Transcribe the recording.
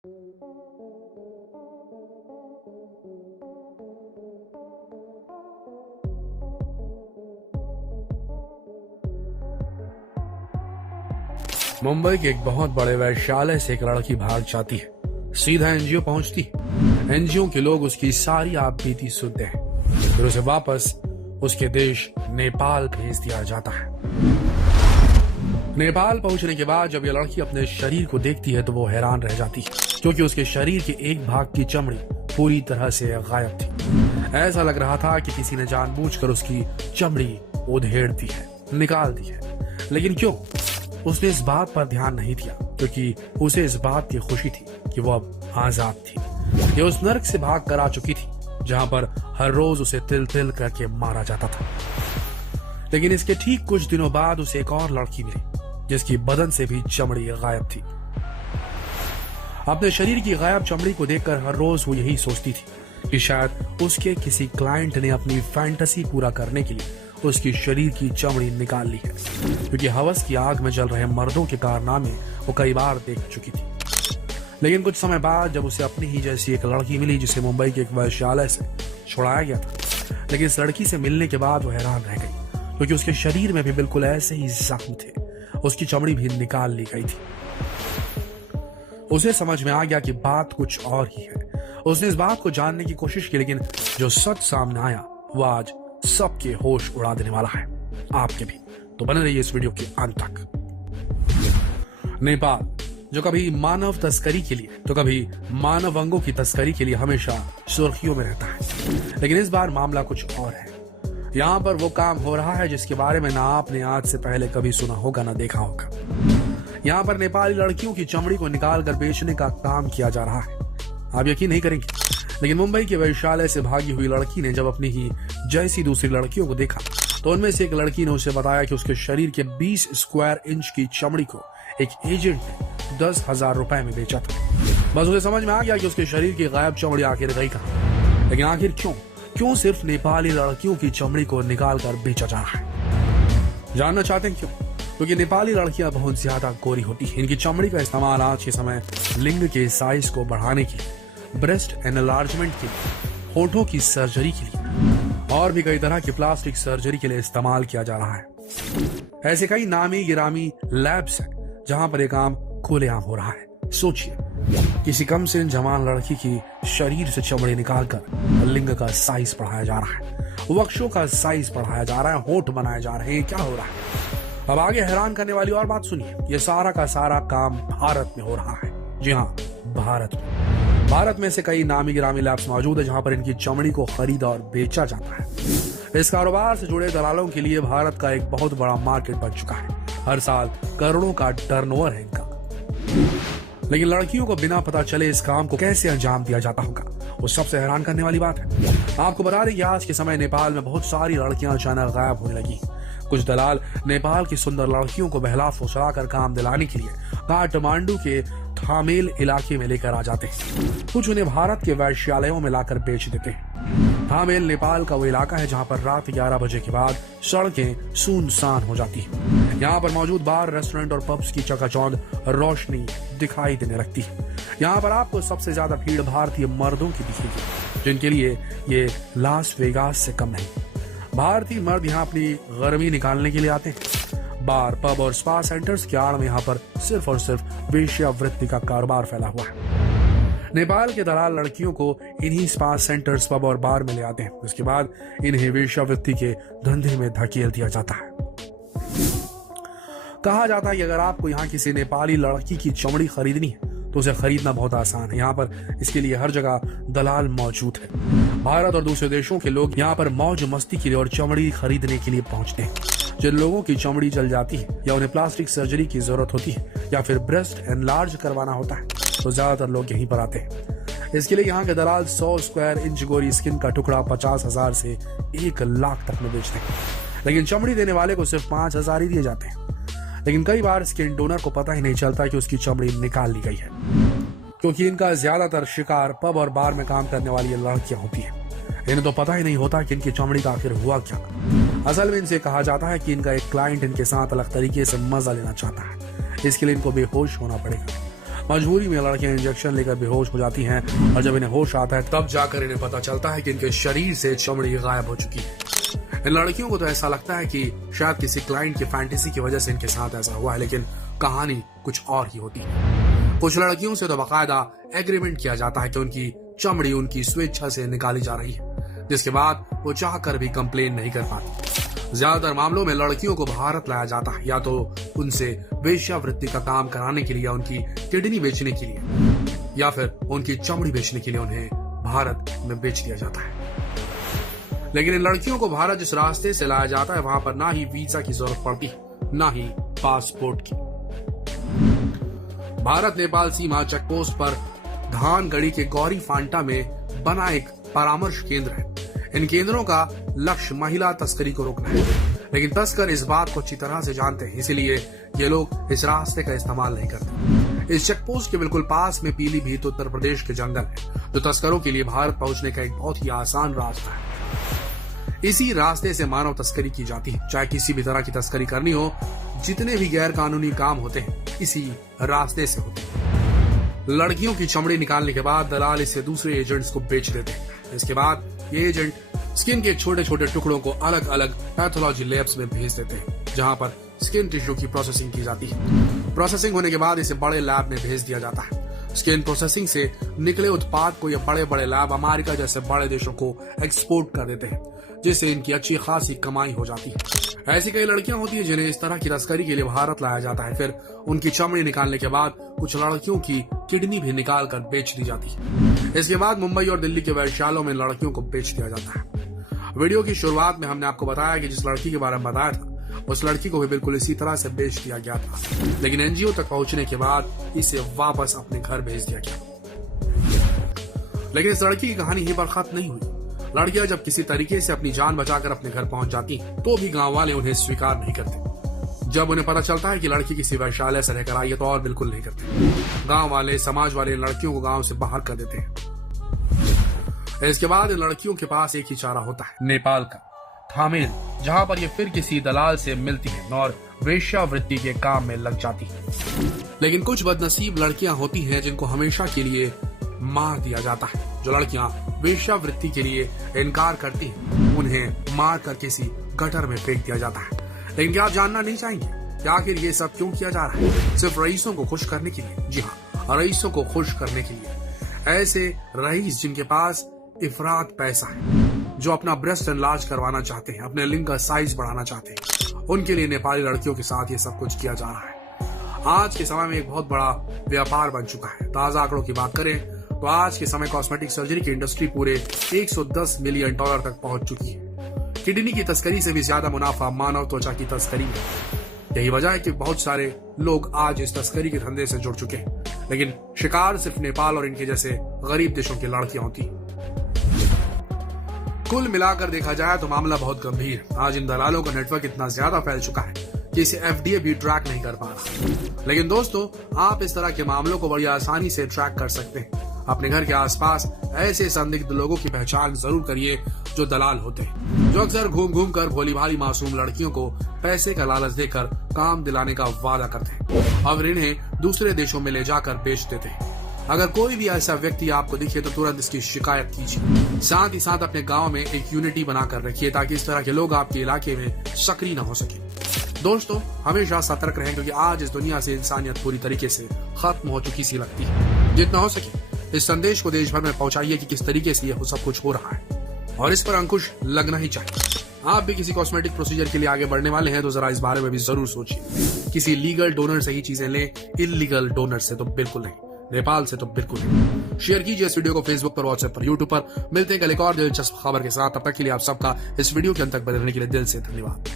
मुंबई के एक बहुत बड़े वैश्यालय से एक लड़की भाग जाती है, सीधा एनजीओ पहुंचती है। एनजीओ के लोग उसकी सारी आपबीती सुनते हैं, फिर उसे वापस उसके देश नेपाल भेज दिया जाता है। नेपाल पहुंचने के बाद जब यह लड़की अपने शरीर को देखती है तो वो हैरान रह जाती है, क्योंकि उसके शरीर के एक भाग की चमड़ी पूरी तरह से गायब थी। ऐसा लग रहा था कि किसी ने जानबूझकर उसकी चमड़ी उधेड़ दी है, निकाल दी है। लेकिन क्यों? उसने इस बात पर ध्यान नहीं दिया, क्योंकि उसे इस बात की खुशी थी कि वो अब आजाद थी। ये उस नर्क से भाग कर आ चुकी थी जहां पर हर रोज उसे तिल तिल करके मारा जाता था। लेकिन इसके ठीक कुछ दिनों बाद उसे एक और लड़की मिली, जिसकी बदन से भी चमड़ी गायब थी। अपने शरीर की गायब चमड़ी को देखकर हर रोज वो यही सोचती थी कि शायद उसके किसी क्लाइंट ने अपनी फैंटेसी पूरा करने के लिए उसकी शरीर की चमड़ी निकाल ली है, क्योंकि हवस की आग में जल रहे मर्दों के कारनामे वो कई बार देख चुकी थी। लेकिन कुछ समय बाद जब उसे अपनी ही जैसी एक लड़की मिली, जिसे मुंबई के एक वैश्यालय से छुड़ाया गया था, लेकिन इस लड़की से मिलने के बाद वो हैरान रह गई, क्योंकि उसके शरीर में भी बिल्कुल ऐसे ही जख्म थे। उसकी चमड़ी भी निकाल ली गई थी। उसे समझ में आ गया कि बात कुछ और ही है। उसने इस बात को जानने की कोशिश की, लेकिन जो सच सामने आया वो आज सबके होश उड़ा देने वाला है, आपके भी। तो बने रहिए इस वीडियो के अंत तक। नेपाल, जो कभी मानव तस्करी के लिए तो कभी मानव अंगों की तस्करी के लिए हमेशा सुर्खियों में रहता है, लेकिन इस बार मामला कुछ और है। यहाँ पर वो काम हो रहा है जिसके बारे में ना आपने आज से पहले कभी सुना होगा ना देखा होगा। यहाँ पर नेपाली लड़कियों की चमड़ी को निकाल कर बेचने का काम किया जा रहा है। आप यकीन नहीं करेंगे, लेकिन मुंबई के वैश्यालय से भागी हुई लड़की ने जब अपनी ही जैसी दूसरी लड़कियों को देखा तो उनमें से एक लड़की ने उसे बताया कि उसके शरीर के 20 स्क्वायर इंच की चमड़ी को एक एजेंट ने 10,000 रुपए में बेचा था। बस उसे समझ में आ गया कि उसके शरीर की गायब चमड़ी आखिर गई कहां। लेकिन आखिर क्यों सिर्फ नेपाली लड़कियों की चमड़ी को निकाल कर बेचा जा रहा है? जानना चाहते हैं क्यों? क्योंकि नेपाली लड़कियां बहुत ज्यादा गोरी होती हैं। इनकी चमड़ी का इस्तेमाल आज के समय लिंग के साइज को बढ़ाने के लिए, ब्रेस्ट एनलार्जमेंट के लिए, होठों की सर्जरी के लिए और भी कई तरह की प्लास्टिक सर्जरी के लिए इस्तेमाल किया जा रहा है। ऐसे कई नामी गिरामी लैब्स हैं जहां पर यह काम खुलेआम हो रहा है। सोचिए, किसी कम से जवान लड़की की शरीर से चमड़ी निकालकर लिंग का साइज बढ़ाया जा रहा है, वक्षों का साइज बढ़ाया जा रहा है, होठ बनाए जा रहे हैं। क्या हो रहा है? अब आगे हैरान करने वाली और बात सुनिए। ये सारा का सारा काम भारत में हो रहा है। जी हाँ, भारत में से कई नामी गिरामी लैब्स मौजूद है जहां पर इनकी चमड़ी को खरीदा और बेचा जाता है। इस कारोबार से जुड़े दलालों के लिए भारत का एक बहुत बड़ा मार्केट बन चुका है। हर साल करोड़ों का टर्नओवर है इनका। लेकिन लड़कियों को बिना पता चले इस काम को कैसे अंजाम दिया जाता होगा, वो सबसे हैरान करने वाली बात है। आपको बता दें कि आज के समय नेपाल में बहुत सारी लड़कियां अचानक गायब होने लगी। कुछ दलाल नेपाल की सुंदर लड़कियों को बहला फुसला कर काम दिलाने के लिए काठमांडू के थामेल इलाके में लेकर आ जाते हैं। कुछ उन्हें भारत के वैश्यालयों में लाकर बेच देते हैं। थामेल नेपाल का वो इलाका है जहां पर रात 11 बजे के बाद सड़कें सुनसान हो जाती हैं। यहाँ पर मौजूद बार, रेस्टोरेंट और पब्स की चकाचौंध रोशनी दिखाई देने लगती है। यहाँ पर आपको सबसे ज्यादा भीड़ भारतीय मर्दों की दिखेगी, जिनके लिए ये लास वेगास से कम नहीं। भारतीय मर्द यहाँ अपनी गर्मी निकालने के लिए आते हैं। बार, पब और स्पा सेंटर्स की आड़ में यहाँ पर सिर्फ और सिर्फ वेश्यावृत्ति का कारोबार फैला हुआ है। नेपाल के दलाल लड़कियों को इन्हीं स्पा सेंटर्स, पब और बार में ले आते हैं। उसके बाद इन्हें वेश्यावृत्ति के धंधे में धकेल दिया जाता है। कहा जाता है कि अगर आपको यहाँ किसी नेपाली लड़की की चमड़ी खरीदनी है तो उसे खरीदना बहुत आसान है। यहाँ पर इसके लिए हर जगह दलाल मौजूद है। भारत और दूसरे देशों के लोग यहाँ पर मौज मस्ती के लिए और चमड़ी खरीदने के लिए पहुंचते हैं। जिन लोगों की चमड़ी जल जाती है या उन्हें प्लास्टिक सर्जरी की जरूरत होती है या फिर ब्रेस्ट एनलार्ज करवाना होता है तो ज्यादातर लोग यहीं पर आते हैं। इसके लिए यहाँ के दलाल 100 स्क्वायर इंच गोरी स्किन का टुकड़ा 50,000 से 1 लाख तक में बेचते हैं। लेकिन चमड़ी देने वाले को सिर्फ 5,000 ही दिए जाते हैं। लेकिन कई बार स्किन डोनर को पता ही नहीं चलता कि उसकी चमड़ी निकाल ली गई है, क्योंकि इनका ज्यादातर शिकार पब और बार में काम करने वाली लड़कियां होती हैं। इन्हें तो पता ही नहीं होता कि इनकी चमड़ी का आखिर हुआ क्या। असल में इनसे कहा जाता है कि इनका एक क्लाइंट इनके साथ अलग तरीके से मजा लेना चाहता है, इसके लिए इनको बेहोश होना पड़ेगा। मजबूरी में लड़कियां इंजेक्शन लेकर बेहोश हो जाती हैं और जब इन्हें होश आता है तब जाकर इन्हें पता चलता है कि इनके शरीर से चमड़ी गायब हो चुकी है। इन लड़कियों को तो ऐसा लगता है कि शायद किसी क्लाइंट की फैंटेसी की वजह से इनके साथ ऐसा हुआ है, लेकिन कहानी कुछ और ही होती है। कुछ लड़कियों से तो बाकायदा एग्रीमेंट किया जाता है कि उनकी चमड़ी उनकी स्वेच्छा से निकाली जा रही है, जिसके बाद वो चाहकर भी कंप्लेन नहीं कर पाती। ज्यादातर मामलों में लड़कियों को भारत लाया जाता है या तो उनसे वेश्यावृत्ति का काम कराने के लिए या उनकी किडनी बेचने के लिए या फिर उनकी चमड़ी बेचने के लिए उन्हें भारत में बेच दिया जाता है। लेकिन इन लड़कियों को भारत जिस रास्ते से लाया जाता है वहां पर ना ही वीजा की जरूरत पड़ती है ना ही पासपोर्ट की। भारत नेपाल सीमा चेकपोस्ट पर धानगढ़ी के गौरी फांटा में बना एक परामर्श केंद्र है। इन केंद्रों का लक्ष्य महिला तस्करी को रोकना है, लेकिन तस्कर इस बात को अच्छी तरह से जानते हैं, इसीलिए ये लोग इस रास्ते का इस्तेमाल नहीं करते। इस चेकपोस्ट के बिल्कुल पास में पीलीभीत उत्तर प्रदेश के जंगल है, जो तस्करों के लिए भारत पहुंचने का एक बहुत ही आसान रास्ता है। इसी रास्ते से मानव तस्करी की जाती है। चाहे किसी भी तरह की तस्करी करनी हो, जितने भी गैर कानूनी काम होते हैं इसी रास्ते से होते हैं। लड़कियों की चमड़ी निकालने के बाद दलाल इसे दूसरे एजेंट्स को बेच देते हैं। इसके बाद ये एजेंट स्किन के छोटे छोटे टुकड़ों को अलग अलग पैथोलॉजी लैब्स में भेज देते हैं, जहां पर स्किन टिश्यू की प्रोसेसिंग की जाती है। प्रोसेसिंग होने के बाद इसे बड़े लैब में भेज दिया जाता है। स्किन प्रोसेसिंग से निकले उत्पाद को ये बड़े बड़े लैब अमेरिका जैसे बड़े देशों को एक्सपोर्ट कर देते हैं, जिससे इनकी अच्छी खासी कमाई हो जाती है। ऐसी कई लड़कियां होती है जिन्हें इस तरह की तस्करी के लिए भारत लाया जाता है। फिर उनकी चमड़ी निकालने के बाद कुछ लड़कियों की किडनी भी निकाल कर बेच दी जाती है। इसके बाद मुंबई और दिल्ली के वैश्यालयों में लड़कियों को बेच दिया जाता है। वीडियो की शुरुआत में हमने आपको बताया कि जिस लड़की के बारे में बताया था उस लड़की को भी बिल्कुल इसी तरह से बेच दिया गया था, लेकिन एनजीओ तक पहुंचने के बाद इसे वापस अपने घर भेज दिया गया। लेकिन इस लड़की की कहानी ही पर खत्म नहीं हुई। लड़कियां जब किसी तरीके से अपनी जान बचाकर अपने घर पहुंच जाती तो भी गांव वाले उन्हें स्वीकार नहीं करते। जब उन्हें पता चलता है कि लड़की किसी वैश्यालय से रहकर आई है तो और बिल्कुल नहीं करते। गांव वाले समाज वाले लड़कियों को गांव से बाहर कर देते हैं। इसके बाद इन लड़कियों के पास एक ही चारा होता है, नेपाल का थामेल, जहां पर ये फिर किसी दलाल से मिलती है और वेश्यावृत्ति के काम में लग जाती है। लेकिन कुछ बदनसीब लड़कियां होती हैं जिनको हमेशा के लिए मार दिया जाता है। जो लड़कियां वेश्यावृत्ति के लिए इनकार करती हैं उन्हें मार कर किसी गटर में फेंक दिया जाता है। लेकिन क्या आप जानना नहीं चाहेंगे कि आखिर ये सब क्यों किया जा रहा है? सिर्फ रईसों को खुश करने के लिए। जी हाँ, रईसों को खुश करने के लिए। ऐसे रईस जिनके पास इफरात पैसा है, जो अपना ब्रेस्ट एनलार्ज करवाना चाहते हैं, अपने लिंग का साइज बढ़ाना चाहते हैं, उनके लिए नेपाली लड़कियों के साथ ये सब कुछ किया जा रहा है। आज के समय में एक बहुत बड़ा व्यापार बन चुका है। ताजा आंकड़ों की बात करें तो आज के समय कॉस्मेटिक सर्जरी की इंडस्ट्री पूरे $110 मिलियन तक पहुंच चुकी है। किडनी की तस्करी से भी ज्यादा मुनाफा मानव त्वचा की तस्करी में। यही वजह है कि बहुत सारे लोग आज इस तस्करी के धंधे से जुड़ चुके हैं, लेकिन शिकार सिर्फ नेपाल और इनके जैसे गरीब देशों की लड़कियां होती। कुल मिलाकर देखा जाए तो मामला बहुत गंभीर। आज इन दलालों का नेटवर्क इतना ज्यादा फैल चुका है कि इसे FDA भी ट्रैक नहीं कर पा रहा। लेकिन दोस्तों, आप इस तरह के मामलों को बड़ी आसानी से ट्रैक कर सकते हैं। अपने घर के आसपास ऐसे संदिग्ध लोगों की पहचान जरूर करिए जो दलाल होते हैं, जो अक्सर घूम घूम कर भोली भाली मासूम लड़कियों को पैसे का लालच देकर काम दिलाने का वादा करते हैं और इन्हें दूसरे देशों में ले जाकर बेच देते हैं। अगर कोई भी ऐसा व्यक्ति आपको दिखे तो तुरंत इसकी शिकायत कीजिए। साथ ही साथ अपने गांव में एक यूनिटी बनाकर रखिए ताकि इस तरह के लोग आपके इलाके में सक्रिय न हो सके। दोस्तों, हमेशा सतर्क रहें क्योंकि आज इस दुनिया से इंसानियत पूरी तरीके से खत्म हो चुकी सी लगती है। जितना हो सके इस संदेश को देश भर में पहुंचाइए कि किस तरीके से यह सब कुछ हो रहा है और इस पर अंकुश लगना ही चाहिए। आप भी किसी कॉस्मेटिक प्रोसीजर के लिए आगे बढ़ने वाले हैं तो जरा इस बारे में भी जरूर सोचिए। किसी लीगल डोनर से ही चीजें लें, इलीगल डोनर से तो बिल्कुल नहीं, नेपाल से तो बिल्कुल नहीं। शेयर कीजिए इस वीडियो को फेसबुक पर, व्हाट्सएप पर, यूट्यूब पर। मिलते हैं कल एक और दिलचस्प खबर के साथ। तब तक के लिए आप सबका इस वीडियो के अंत तक बने रहने के लिए दिल से धन्यवाद।